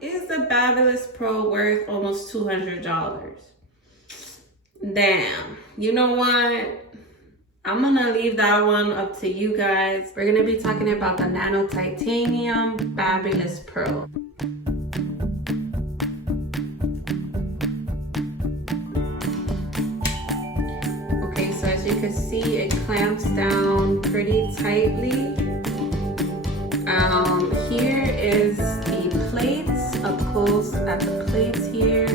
is the BabylissPRO worth almost $200? Damn. You know what? I'm gonna leave that one up to you guys. We're gonna be talking about the Nano Titanium BabylissPRO. Okay, so as you can see, it clamps down pretty tightly. Here is the plates, up close at the plates here.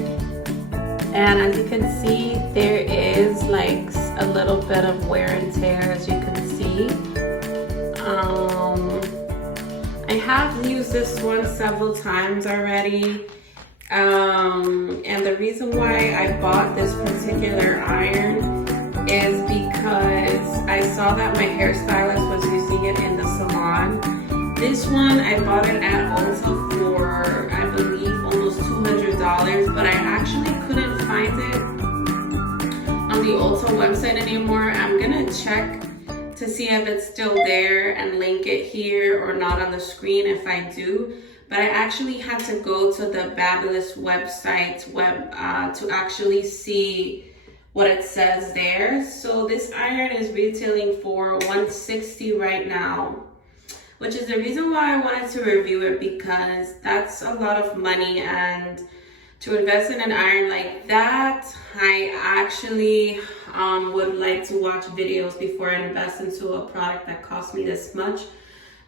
And as you can see, there is like a little bit of wear and tear, as you can see. I have used this one several times already. And the reason why I bought this particular iron is because I saw that my hairstylist was using it in the salon. This one, I bought it at Ulta for, I believe, almost $200, but I actually couldn't find it on the Ulta website anymore. I'm gonna check to see if it's still there and link it here or not on the screen if I do. But I actually had to go to the Babyliss website to actually see what it says there. So this iron is retailing for $160 right now, which is the reason why I wanted to review it, because that's a lot of money, and to invest in an iron like that, I actually would like to watch videos before I invest into a product that costs me this much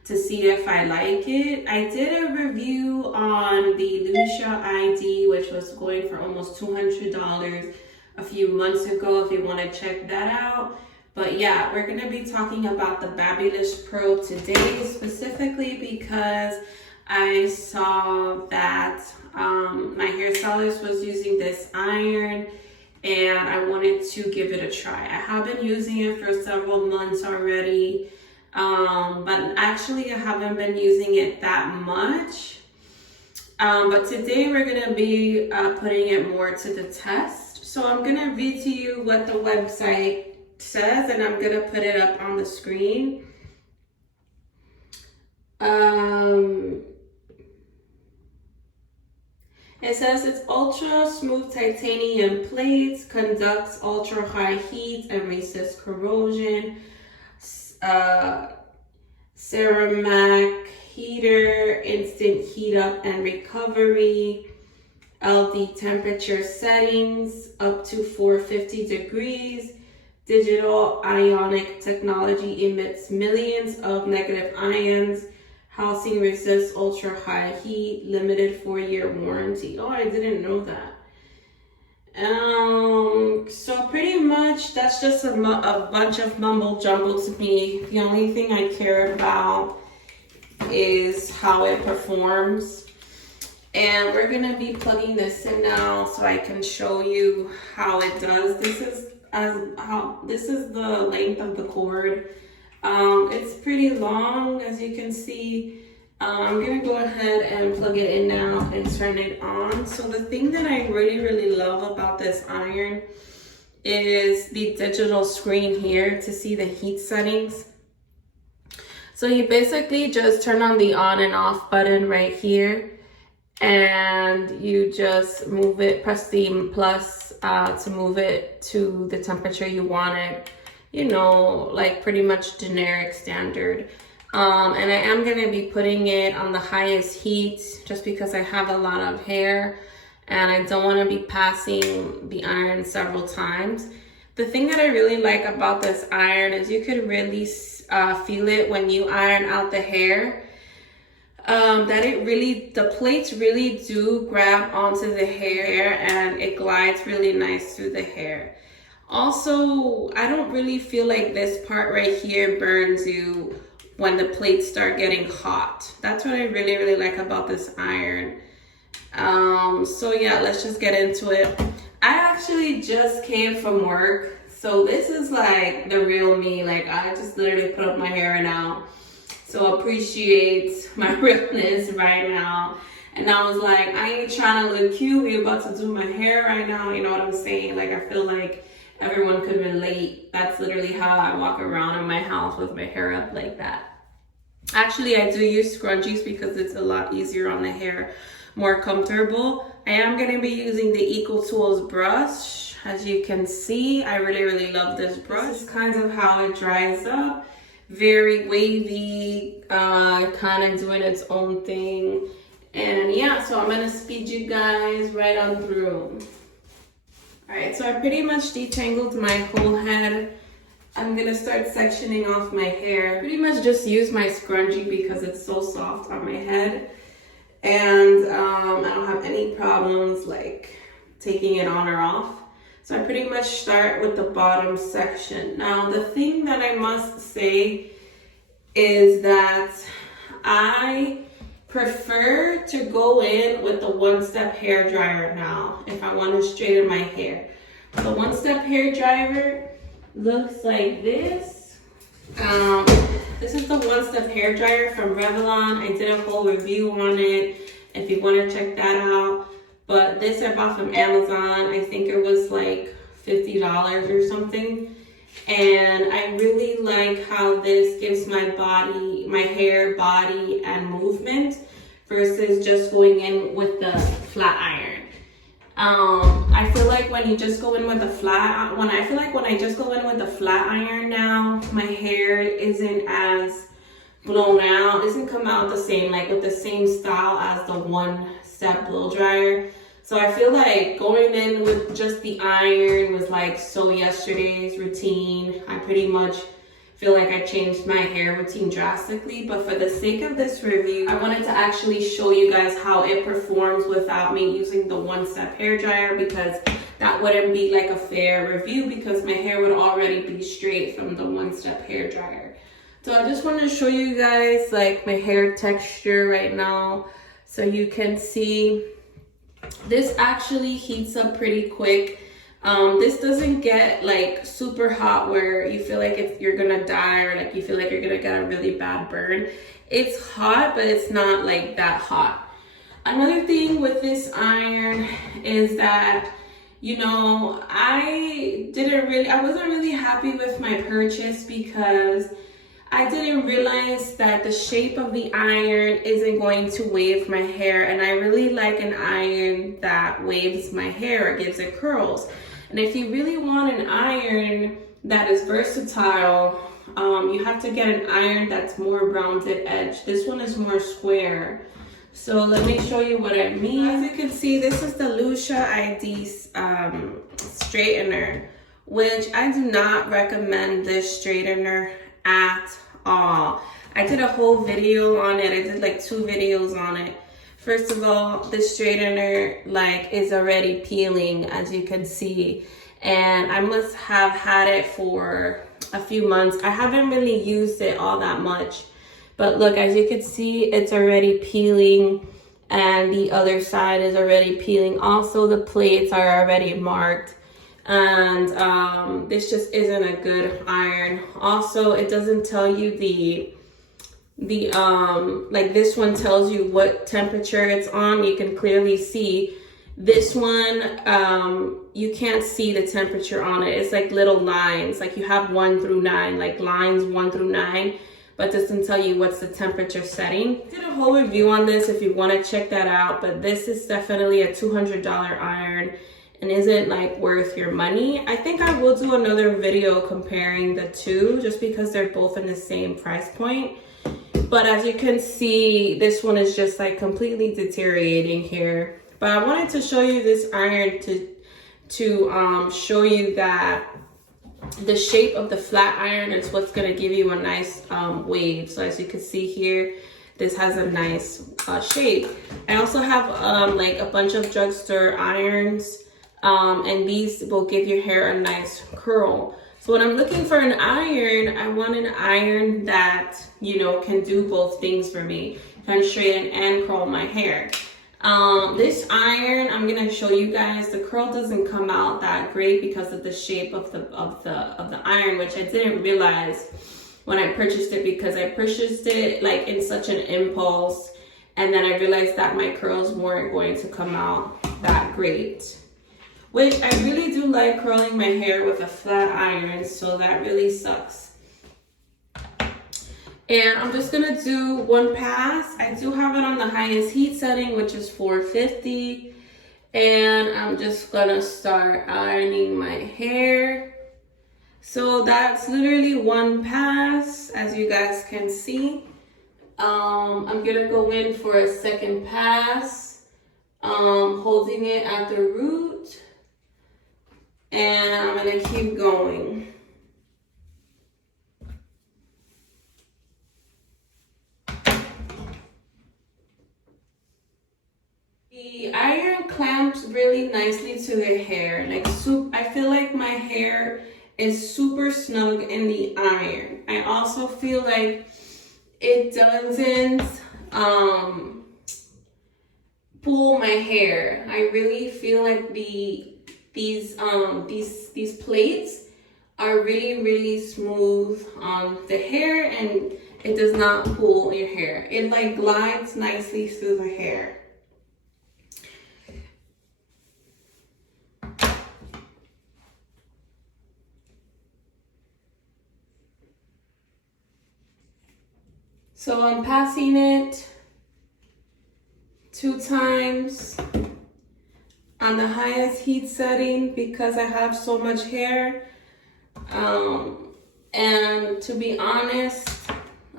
to see if I like it. I did a review on the Lucea ID, which was going for almost $200 a few months ago if you want to check that out. But yeah, we're going to be talking about the BabylissPRO today, specifically because I saw that my hairstylist was using this iron and I wanted to give it a try. I have been using it for several months already, but actually I haven't been using it that much. But today we're going to be putting it more to the test. So I'm going to read to you what the website says, and I'm gonna put it up on the screen. It says it's ultra smooth titanium plates, conducts ultra high heat and resists corrosion, ceramic heater, instant heat up and recovery, LD temperature settings up to 450 degrees. Digital ionic technology emits millions of negative ions. Housing resists ultra high heat. Limited 4-year warranty. Oh, I didn't know that. So pretty much that's just a bunch of mumble jumble to me. The only thing I care about is how it performs. And we're gonna be plugging this in now so I can show you how it does. This is the length of the cord. It's pretty long, as you can see. I'm gonna go ahead and plug it in now and turn it on. So the thing that I really love about this iron is the digital screen here to see the heat settings. So you basically just turn on the on and off button right here, and you just move it, press the plus to move it to the temperature you want it, you know, like pretty much generic standard. And I am going to be putting it on the highest heat just because I have a lot of hair and I don't want to be passing the iron several times. The thing that I really like about this iron is you could really feel it when you iron out the hair. That the plates really do grab onto the hair and it glides really nice through the hair. Also, I don't really feel like this part right here burns you when the plates start getting hot. That's what I really like about this iron. So yeah, let's just get into it. I actually just came from work, so this is like the real me. Like, I just literally put up my hair right now. So appreciate my realness right now. And I was like, I ain't trying to look cute. We about to do my hair right now. You know what I'm saying? Like, I feel like everyone could relate. That's literally how I walk around in my house with my hair up like that. Actually, I do use scrunchies because it's a lot easier on the hair, more comfortable. I am going to be using the Equal Tools brush. As you can see, I really love this brush. This is kind of how it dries up. Very wavy, kind of doing its own thing. And yeah, so I'm going to speed you guys right on through. Alright, so I pretty much detangled my whole head. I'm going to start sectioning off my hair. Pretty much just use my scrunchie because it's so soft on my head. And I don't have any problems like taking it on or off. So I pretty much start with the bottom section. Now, the thing that I must say is that I prefer to go in with the one-step hair dryer now if I want to straighten my hair. The one-step hair dryer looks like this. This is the one-step hair dryer from Revlong. I did a whole review on it if you want to check that out. But this I bought from Amazon. I think it was like $50 or something. And I really like how this gives my body, my hair, body, and movement versus just going in with the flat iron. I feel like when you just go in with the flat, when I just go in with the flat iron now, my hair isn't as blown out, doesn't come out the same, like with the same style as the one-step blow dryer. So I feel like going in with just the iron was like so yesterday's routine. I pretty much feel like I changed my hair routine drastically, but for the sake of this review, I wanted to actually show you guys how it performs without me using the one-step hair dryer, because that wouldn't be like a fair review because my hair would already be straight from the one-step hair dryer. So I just want to show you guys like my hair texture right now so you can see. This actually heats up pretty quick. This doesn't get like super hot where you feel like you're gonna die or like you feel like you're gonna get a really bad burn. It's hot, but it's not like that hot. Another thing with this iron is that, you know, I wasn't really happy with my purchase because I didn't realize that the shape of the iron isn't going to wave my hair, and I really like an iron that waves my hair, gives it curls. And if you really want an iron that is versatile, you have to get an iron that's more rounded edge. This one is more square. So let me show you what I mean. As you can see, this is the Lucea ID straightener, which I do not recommend this straightener at all. I did a whole video on it. I did like 2 videos on it. First of all, this straightener like is already peeling, as you can see, and I must have had it for a few months. I haven't really used it all that much, but look, as you can see, it's already peeling, and the other side is already peeling. Also, the plates are already marked. And this just isn't a good iron. Also, it doesn't tell you like this one tells you what temperature it's on. You can clearly see this one, you can't see the temperature on it. It's like little lines, like you have 1 through 9, like lines 1 through 9, but it doesn't tell you what's the temperature setting. I did a whole review on this if you want to check that out, but this is definitely a $200 iron. And is it like worth your money? I think I will do another video comparing the two just because they're both in the same price point. But as you can see, this one is just like completely deteriorating here. But I wanted to show you this iron to show you that the shape of the flat iron is what's gonna give you a nice wave. So as you can see here, this has a nice shape. I also have like a bunch of drugstore irons. And these will give your hair a nice curl. So when I'm looking for an iron, I want an iron that, you know, can do both things for me, can straighten and curl my hair. This iron, I'm gonna show you guys, the curl doesn't come out that great because of the shape of the iron, which I didn't realize when I purchased it, because I purchased it like in such an impulse, and then I realized that my curls weren't going to come out that great. Which I really do like curling my hair with a flat iron, so that really sucks. And I'm just gonna do one pass. I do have it on the highest heat setting, which is 450. And I'm just gonna start ironing my hair. So that's literally one pass, as you guys can see. I'm gonna go in for a second pass, holding it at the root, and I'm gonna keep going. The iron clamps really nicely to the hair. Like, I feel like my hair is super snug in the iron. I also feel like it doesn't pull my hair. I really feel like these plates are really smooth on the hair, and it does not pull your hair. It like glides nicely through the hair. So I'm passing it 2 times on the highest heat setting because I have so much hair. And to be honest,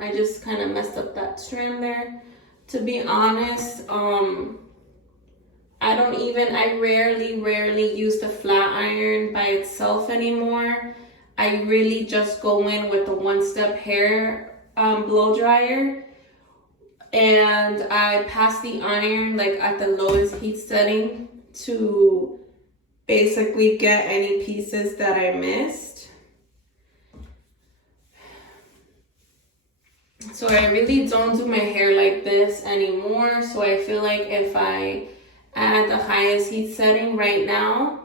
I just kind of messed up that strand there. To be honest, I rarely use the flat iron by itself anymore. I really just go in with the one-step hair blow dryer, and I pass the iron like at the lowest heat setting to basically get any pieces that I missed. So I really don't do my hair like this anymore. So I feel like if I add the highest heat setting right now,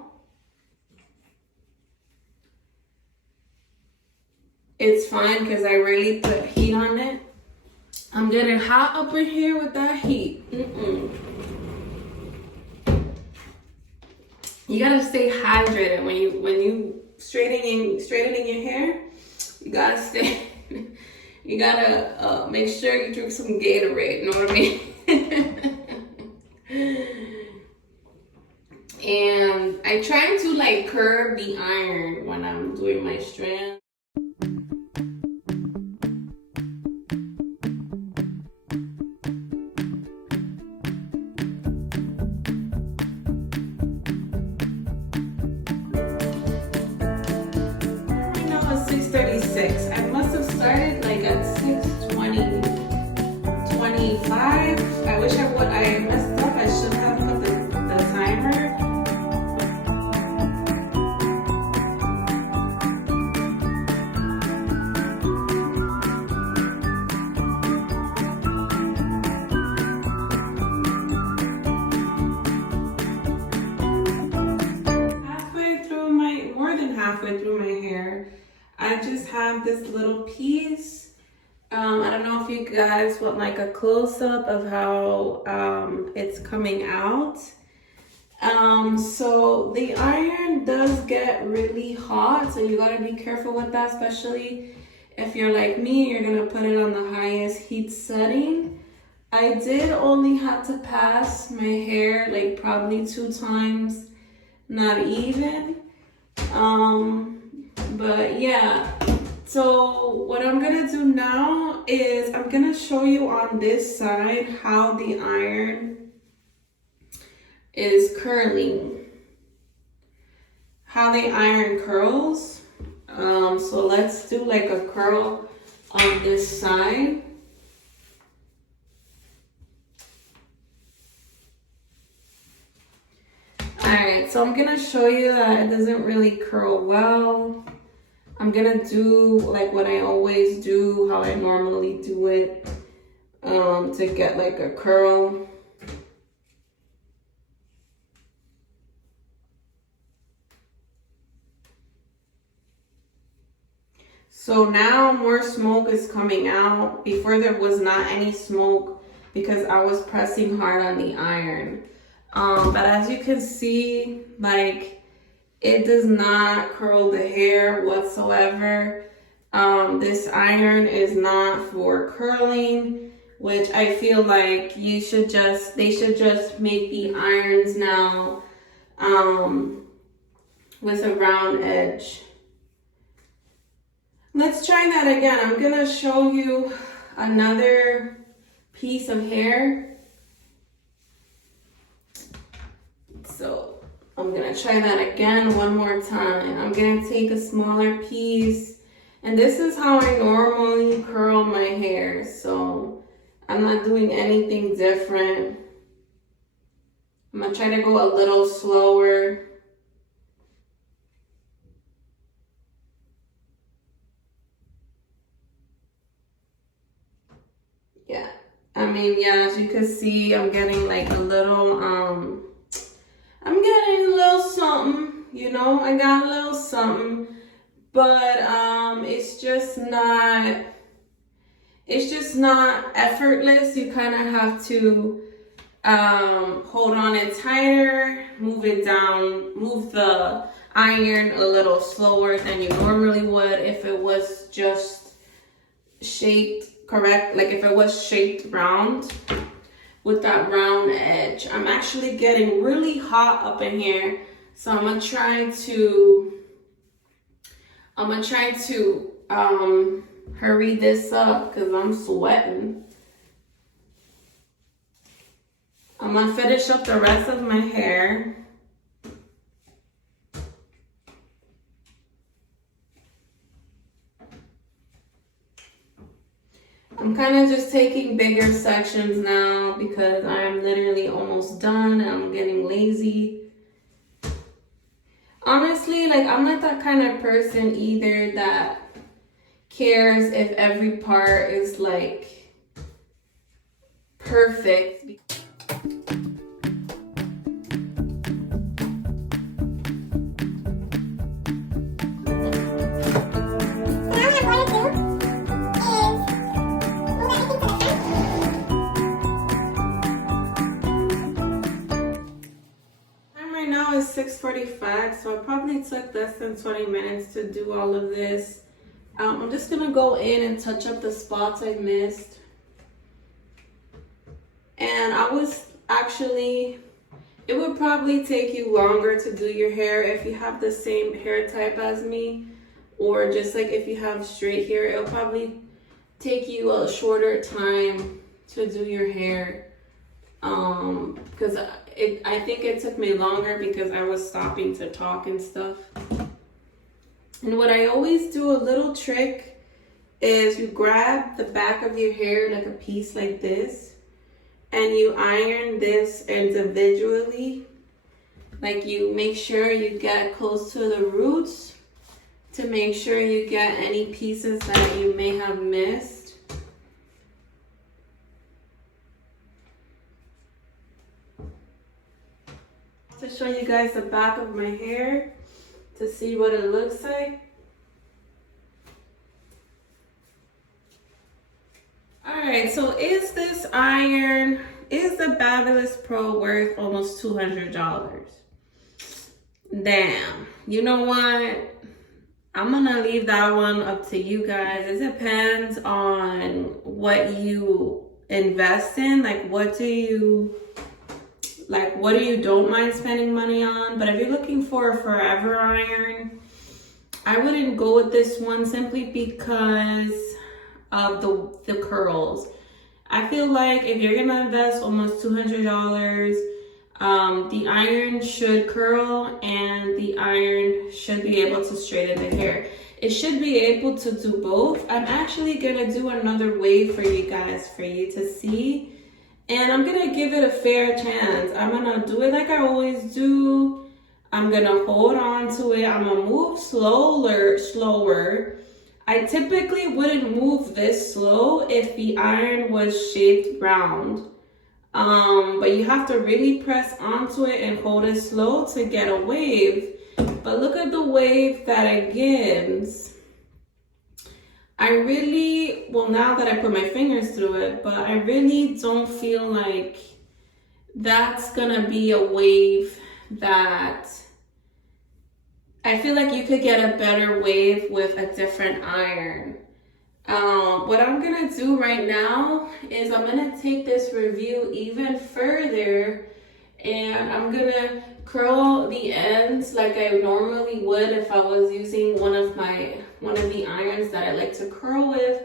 it's fine because I really put heat on it. I'm getting hot up in here with that heat. You gotta stay hydrated when you straightening your hair. You gotta stay. You gotta make sure you drink some Gatorade. You know what I mean? And I try to like curb the iron when I'm doing my strand. I must have started like at 6:20, 25. I wish I messed up. I should have put the timer. More than halfway through my hair, I just have this little piece. I don't know if you guys want like a close-up of how it's coming out. So the iron does get really hot, so you gotta be careful with that, especially if you're like me, you're gonna put it on the highest heat setting. I did only have to pass my hair like probably 2 times, not even. But yeah, so what I'm gonna do now is I'm gonna show you on this side how the iron is curling, how the iron curls. So let's do like a curl on this side. Alright, so I'm gonna show you that it doesn't really curl well. I'm gonna do like what I always do, how I normally do it, to get like a curl. So now more smoke is coming out. Before there was not any smoke because I was pressing hard on the iron. But as you can see, like, it does not curl the hair whatsoever. This iron is not for curling, which I feel like they should just make the irons now with a round edge. Let's try that again. I'm gonna show you another piece of hair. So I'm gonna try that again one more time. I'm gonna take a smaller piece, and this is how I normally curl my hair, so I'm not doing anything different. I'm gonna try to go a little slower. Yeah, I mean, yeah, as you can see, I'm getting like a little, I'm getting a little something, you know, I got a little something, but it's just not effortless. You kind of have to hold on it tighter, move it down, move the iron a little slower than you normally would if it was just shaped correct, like if it was shaped round with that round edge. I'm actually getting really hot up in here, so I'm gonna try to hurry this up because I'm sweating. I'm gonna finish up the rest of my hair. I'm kind of just taking bigger sections now because I'm literally almost done and I'm getting lazy. Honestly, like, I'm not that kind of person either that cares if every part is like perfect. Is 6:45, so it probably took less than 20 minutes to do all of this. I'm just gonna go in and touch up the spots I missed. And it would probably take you longer to do your hair if you have the same hair type as me, or just like if you have straight hair, it'll probably take you a shorter time to do your hair. Because I think it took me longer because I was stopping to talk and stuff. And what I always do, a little trick, is you grab the back of your hair like a piece like this, and you iron this individually. Like, you make sure you get close to the roots to make sure you get any pieces that you may have missed. To show you guys the back of my hair to see what it looks like. Alright, so is the BabylissPRO worth almost $200? Damn. You know what? I'm gonna leave that one up to you guys. It depends on what you invest in. Like, what do you don't mind spending money on. But if you're looking for a forever iron, I wouldn't go with this one simply because of the curls. I feel like if you're gonna invest almost $200, the iron should curl and the iron should be able to straighten the hair. It should be able to do both. I'm actually gonna do another wave for you guys, for you to see. And I'm gonna give it a fair chance. I'm gonna do it like I always do. I'm gonna hold on to it. I'm gonna move slower. I typically wouldn't move this slow if the iron was shaped round. But you have to really press onto it and hold it slow to get a wave. But look at the wave that it gives. Now that I put my fingers through it, but I really don't feel like that's gonna be a wave that I feel like you could get a better wave with a different iron. What I'm gonna do right now is I'm gonna take this review even further, and I'm gonna curl the ends like I normally would if I was using one of the irons that I like to curl with,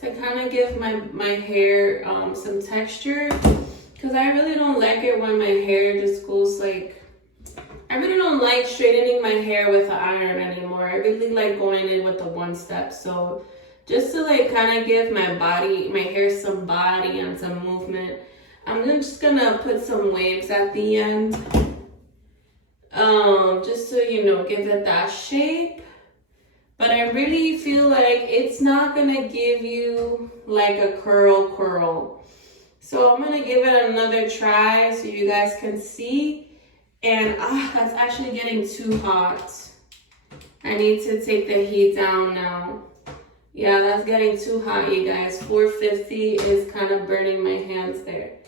to kind of give my hair some texture, because I really don't like it when my hair just goes like, I really don't like straightening my hair with an iron anymore. I really like going in with the one step. So just to like kind of give my hair some body and some movement, I'm just gonna put some waves at the end, just to, you know, give it that shape. But I really feel like it's not gonna give you like a curl. So I'm gonna give it another try so you guys can see. And that's actually getting too hot. I need to take the heat down now. Yeah, that's getting too hot, you guys. 450 is kind of burning my hands there.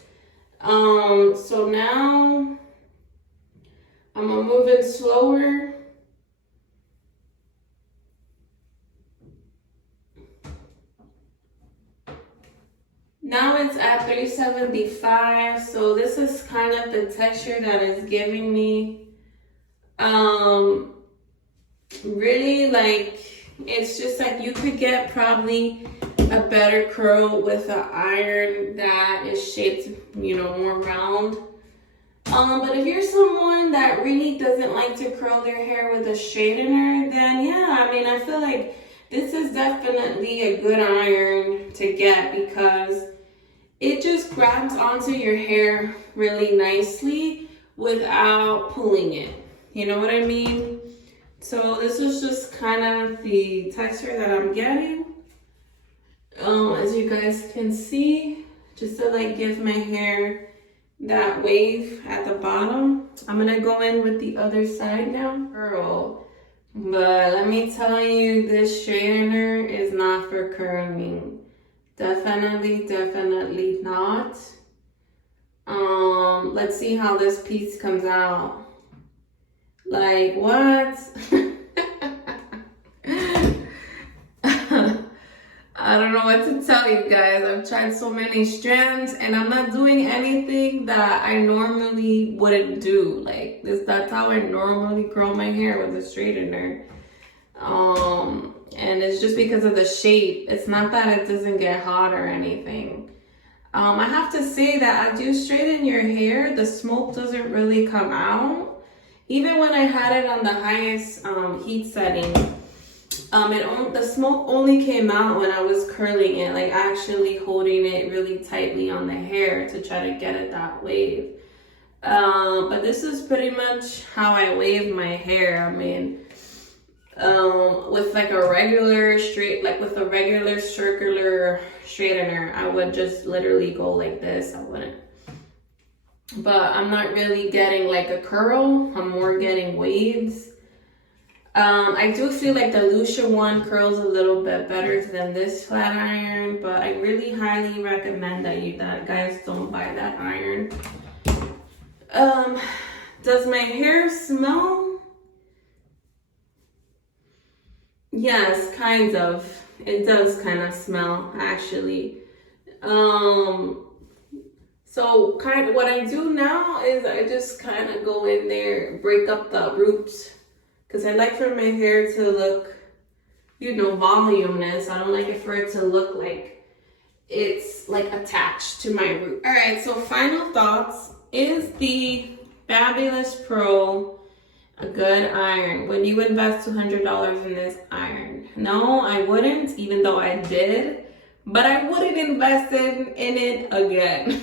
So now I'm gonna move it slower. Now it's at 375, so this is kind of the texture that it's giving me. Really, like, it's just like you could get probably a better curl with an iron that is shaped, you know, more round. But if you're someone that really doesn't like to curl their hair with a straightener, then yeah, I mean, I feel like this is definitely a good iron to get, because it just grabs onto your hair really nicely without pulling it. You know what I mean? So this is just kind of the texture that I'm getting. As you guys can see, just to like give my hair that wave at the bottom. I'm gonna go in with the other side now. Curl. But let me tell you, this straightener is not for curling. Definitely not. Let's see how this piece comes out. Like, what? I don't know what to tell you guys. I've tried so many strands and I'm not doing anything that I normally wouldn't do. Like that's how I normally curl my hair with a straightener. And it's just because of the shape. It's not that it doesn't get hot or anything. I have to say that as you straighten your hair, the smoke doesn't really come out. Even when I had it on the highest heat setting, the smoke only came out when I was curling it, like actually holding it really tightly on the hair to try to get it that wave. But this is pretty much how I wave my hair. I mean, with like a regular with a regular circular straightener, I would just literally go like this. I wouldn't. But I'm not really getting like a curl. I'm more getting waves. I do feel like the Lucea one curls a little bit better than this flat iron, but I really highly recommend that guys don't buy that iron. Does my hair smell? Yes, kind of. It does kind of smell, actually. So what I do now is I just kind of go in there, break up the roots, because I like for my hair to look, you know, voluminous. I don't like it for it to look like it's like attached to my root. All right, so final thoughts. Is the BabylissPRO a good iron? Would you invest $200 in this iron? No, I wouldn't, even though I did. But I wouldn't invest in it again.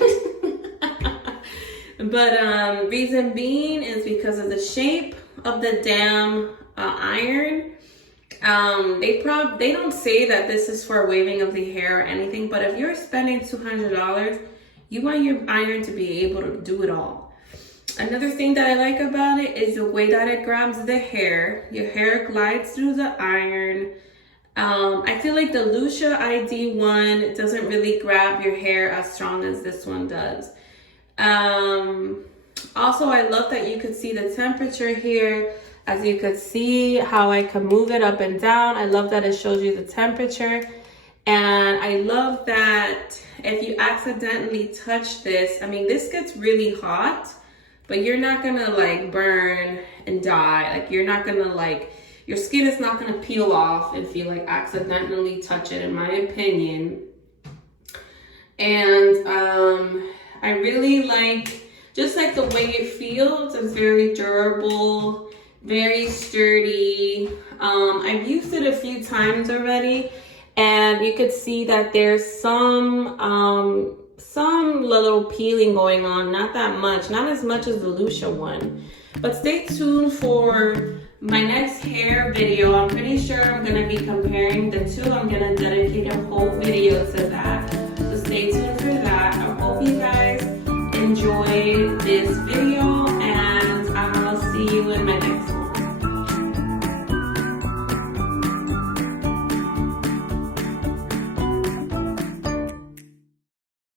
But reason being is because of the shape of the damn iron. They don't say that this is for waving of the hair or anything, but if you're spending $200, you want your iron to be able to do it all. Another thing that I like about it is the way that it grabs the hair. Your hair glides through the iron. I feel like the Lucea ID one doesn't really grab your hair as strong as this one does. Also, I love that you could see the temperature here. As you could see how I can move it up and down. I love that it shows you the temperature. And I love that if you accidentally touch this, I mean, this gets really hot, but you're not gonna like burn and die. Like you're not gonna like, your skin is not gonna peel off if you like accidentally touch it, in my opinion. And I really like, just like the way it feels. It's very durable, very sturdy. I've used it a few times already, and you could see that there's some little peeling going on, not that much, not as much as the Lucea one. But stay tuned for my next hair video. I'm pretty sure I'm gonna be comparing the two. I'm gonna dedicate a whole video to that. So stay tuned for that. I hope you guys enjoy this